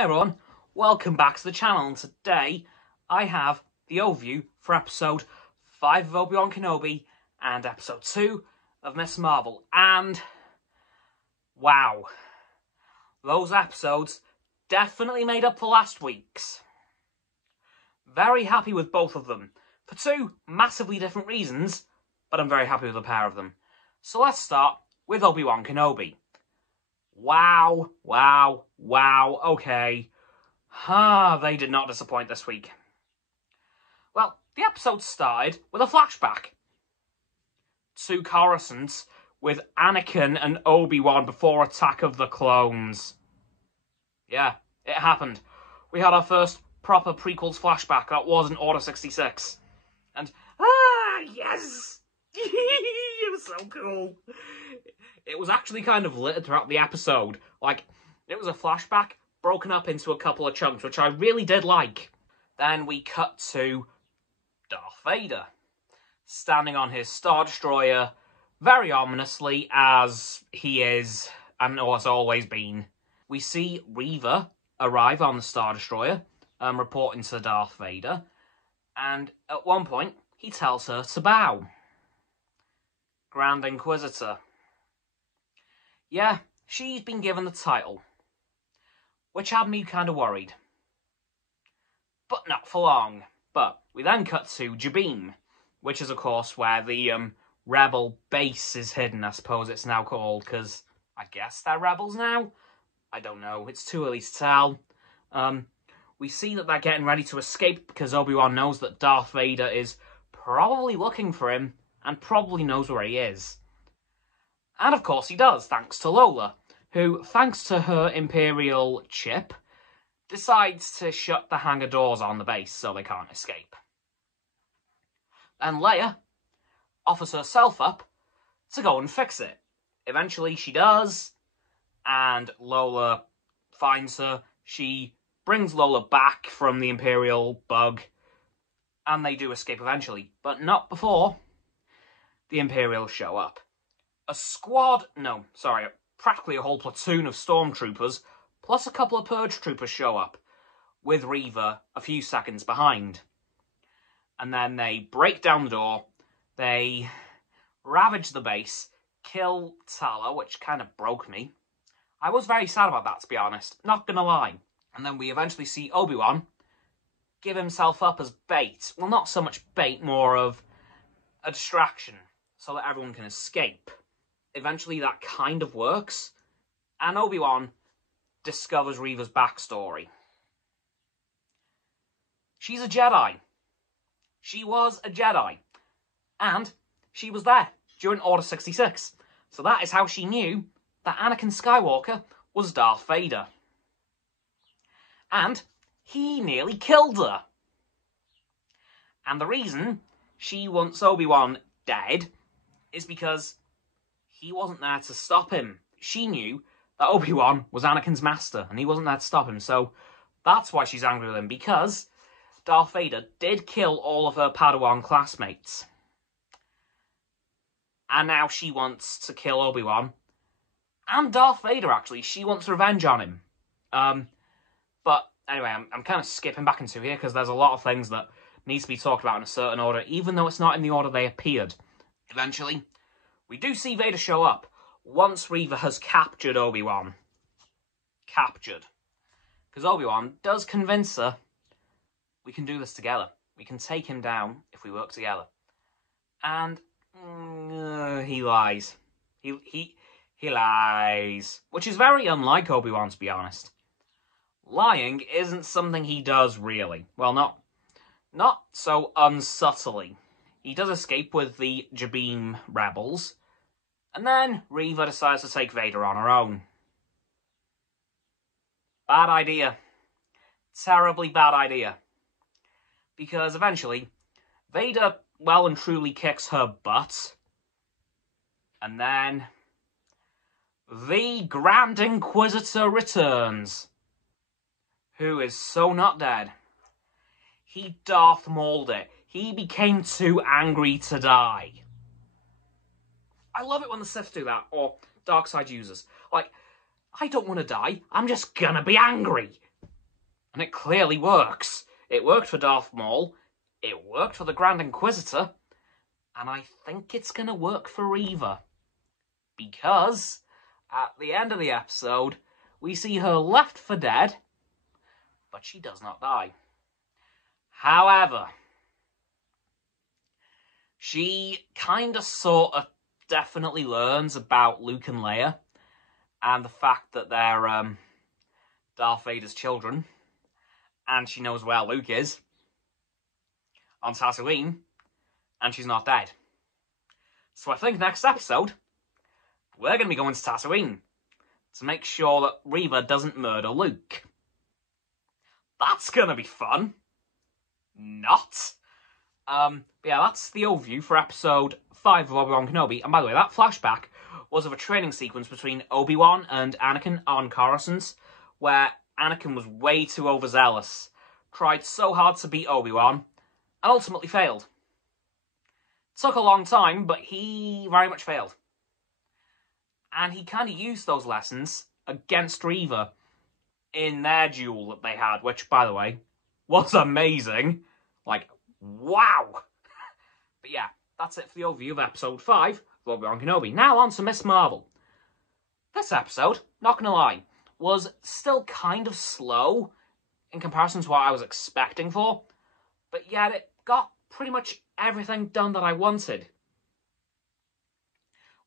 Hey everyone, welcome back to the channel, and today I have the overview for episode 5 of Obi-Wan Kenobi and episode 2 of Ms. Marvel, and wow, those episodes definitely made up for last week's. Very happy with both of them, for two massively different reasons, but I'm very happy with a pair of them. So let's start with Obi-Wan Kenobi. Wow, okay. They did not disappoint this week. Well, the episode started with a flashback to Coruscant with Anakin and Obi-Wan before Attack of the Clones. Yeah, it happened. We had our first proper prequels flashback that wasn't Order 66. And, yes! It was so cool. It was actually kind of littered throughout the episode. Like, it was a flashback broken up into a couple of chunks, which I really did like. Then we cut to Darth Vader, standing on his Star Destroyer, very ominously, as he is, and has always been. We see Reva arrive on the Star Destroyer, reporting to Darth Vader, and at one point, he tells her to bow. Grand Inquisitor. Yeah, she's been given the title, which had me kind of worried. But not for long. But we then cut to Jabim, which is, of course, where the rebel base is hidden, I suppose it's now called, because I guess they're rebels now? I don't know, it's too early to tell. We see that they're getting ready to escape because Obi-Wan knows that Darth Vader is probably looking for him and probably knows where he is. And of course he does, thanks to Lola, who, thanks to her Imperial chip, decides to shut the hangar doors on the base so they can't escape. Then Leia offers herself up to go and fix it. Eventually she does, and Lola finds her. She brings Lola back from the Imperial bug, and they do escape eventually, but not before the Imperials show up. Practically a whole platoon of stormtroopers, plus a couple of purge troopers show up, with Reva a few seconds behind. And then they break down the door, they ravage the base, kill Tala, which kind of broke me. I was very sad about that, to be honest, not gonna lie. And then we eventually see Obi-Wan give himself up as bait. Well, not so much bait, more of a distraction, so that everyone can escape. Eventually that kind of works, and Obi-Wan discovers Reva's backstory. She's a Jedi. She was a Jedi. And she was there during Order 66. So that is how she knew that Anakin Skywalker was Darth Vader. And he nearly killed her. And the reason she wants Obi-Wan dead is because he wasn't there to stop him. She knew that Obi-Wan was Anakin's master, and he wasn't there to stop him, so that's why she's angry with him, because Darth Vader did kill all of her Padawan classmates. And now she wants to kill Obi-Wan, and Darth Vader, actually. She wants revenge on him. But anyway, I'm kind of skipping back into here, because there's a lot of things that needs to be talked about in a certain order, even though it's not in the order they appeared. Eventually, we do see Vader show up once Reva has captured Obi-Wan. Captured. Because Obi-Wan does convince her, we can do this together. We can take him down if we work together. And he lies. He lies. Which is very unlike Obi-Wan, to be honest. Lying isn't something he does, really. Well, not so unsubtly. He does escape with the Jabim rebels, and then Reva decides to take Vader on her own. Bad idea. Terribly bad idea. Because eventually, Vader well and truly kicks her butt, and then the Grand Inquisitor returns, who is so not dead. He Darth Mauled it. He became too angry to die. I love it when the Sith do that, or dark side users. Like, I don't want to die, I'm just gonna be angry. And it clearly works. It worked for Darth Maul, it worked for the Grand Inquisitor, and I think it's going to work for Reva. Because at the end of the episode, we see her left for dead, but she does not die. However, she kind of sort of definitely learns about Luke and Leia and the fact that they're Darth Vader's children, and she knows where Luke is on Tatooine, and she's not dead. So I think next episode, we're going to be going to Tatooine to make sure that Reva doesn't murder Luke. That's going to be fun. Not. But yeah, that's the overview for episode 5 of Obi-Wan Kenobi. And by the way, that flashback was of a training sequence between Obi-Wan and Anakin on Coruscant, where Anakin was way too overzealous, tried so hard to beat Obi-Wan, and ultimately failed. Took a long time, but he very much failed. And he kind of used those lessons against Reva in their duel that they had, which, by the way, was amazing. Like, wow! But yeah, that's it for the overview of episode 5 of Obi-Wan Kenobi. Now on to Miss Marvel. This episode, not gonna lie, was still kind of slow in comparison to what I was expecting for, but yet it got pretty much everything done that I wanted.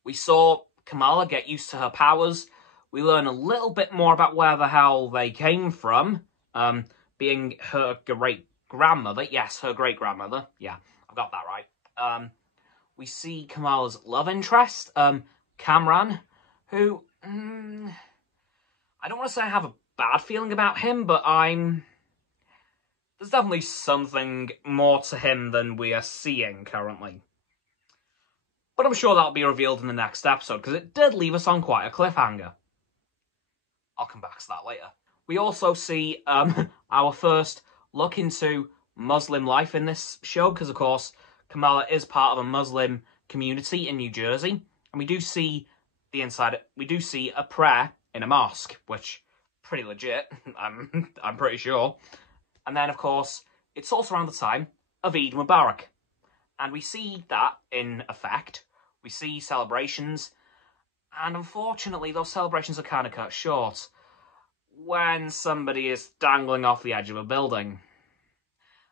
We saw Kamala get used to her powers. We learn a little bit more about where the hell they came from, being her great-grandmother. Yes, her great-grandmother. Yeah, I've got that right. We see Kamala's love interest, Kamran, who, I don't want to say I have a bad feeling about him, but there's definitely something more to him than we are seeing currently. But I'm sure that'll be revealed in the next episode, because it did leave us on quite a cliffhanger. I'll come back to that later. We also see our first look into Muslim life in this show, because of course Kamala is part of a Muslim community in New Jersey, and we do see the inside. We do see a prayer in a mosque, which pretty legit. I'm pretty sure. And then of course it's also around the time of Eid Mubarak, and we see that in effect. We see celebrations, and unfortunately those celebrations are kind of cut short when somebody is dangling off the edge of a building.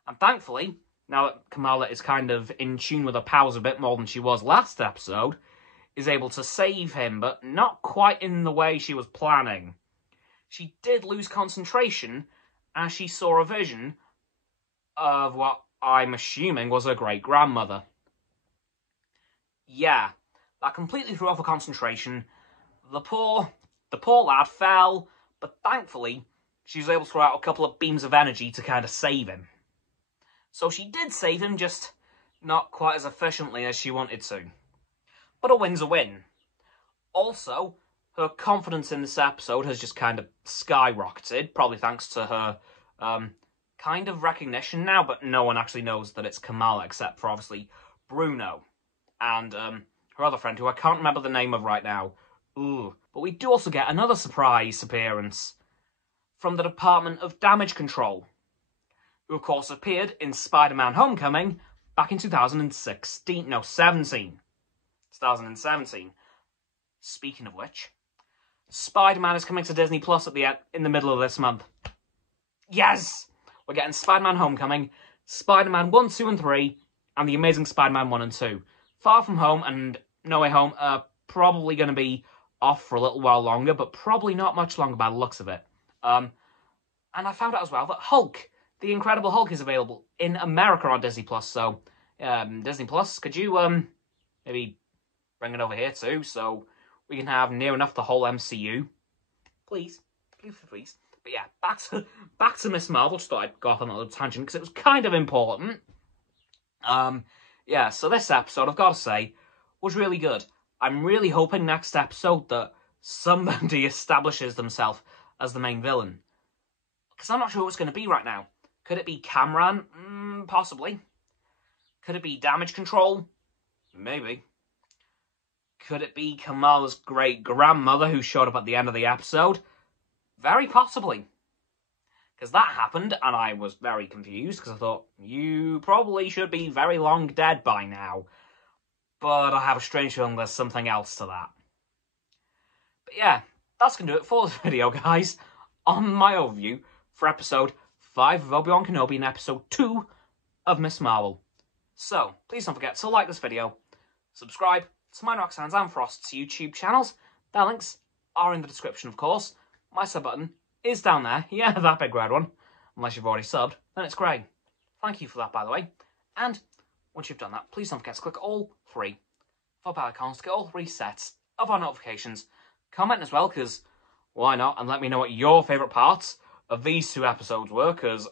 And thankfully, now that Kamala is kind of in tune with her powers a bit more than she was last episode, is able to save him, but not quite in the way she was planning. She did lose concentration as she saw a vision of what I'm assuming was her great-grandmother. Yeah, that completely threw off her concentration. The poor lad fell, but thankfully she was able to throw out a couple of beams of energy to kind of save him. So she did save him, just not quite as efficiently as she wanted to. But a win's a win. Also, her confidence in this episode has just kind of skyrocketed, probably thanks to her kind of recognition now, but no one actually knows that it's Kamala, except for obviously Bruno and her other friend, who I can't remember the name of right now. Ooh. But we do also get another surprise appearance from the Department of Damage Control, who of course appeared in Spider-Man Homecoming back in 2017. Speaking of which, Spider-Man is coming to Disney Plus in the middle of this month. Yes! We're getting Spider-Man Homecoming, Spider-Man 1, 2 and 3, and The Amazing Spider-Man 1 and 2. Far From Home and No Way Home are probably going to be off for a little while longer, but probably not much longer by the looks of it. And I found out as well that Hulk, the Incredible Hulk, is available in America on Disney Plus. So, Disney Plus, could you maybe bring it over here too, so we can have near enough the whole MCU? Please. But yeah, back to Miss Marvel. Just thought I'd go off on a little tangent because it was kind of important. Yeah, so this episode, I've got to say, was really good. I'm really hoping next episode that somebody establishes themselves as the main villain, because I'm not sure what it's going to be right now. Could it be Kamran? Possibly. Could it be Damage Control? Maybe. Could it be Kamala's great-grandmother who showed up at the end of the episode? Very possibly. Because that happened, and I was very confused, because I thought, you probably should be very long dead by now. But I have a strange feeling there's something else to that. But yeah, that's going to do it for this video, guys, on my overview for episode 5 of Obi-Wan Kenobi and episode 2 of Miss Marvel. So, please don't forget to like this video, subscribe to my Roxanne's and Frost's YouTube channels. Their links are in the description, of course. My sub button is down there. Yeah, that big red one. Unless you've already subbed, then it's grey. Thank you for that, by the way. And once you've done that, please don't forget to click all 3 for bell icons to get all 3 sets of our notifications. Comment as well, because why not? And let me know what your favourite parts of these 2 episodes were, because,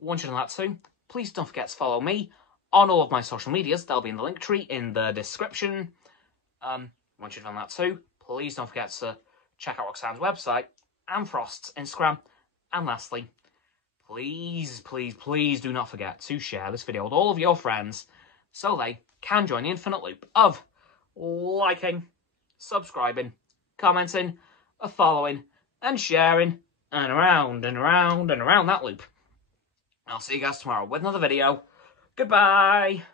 once you've done that too, please don't forget to follow me on all of my social medias. They'll be in the link tree in the description. Once you've done that too, please don't forget to check out Roxanne's website and Frost's Instagram. And lastly, please, please, please do not forget to share this video with all of your friends so they can join the infinite loop of liking, subscribing, commenting, following, and sharing, and around and around and around that loop. I'll see you guys tomorrow with another video. Goodbye!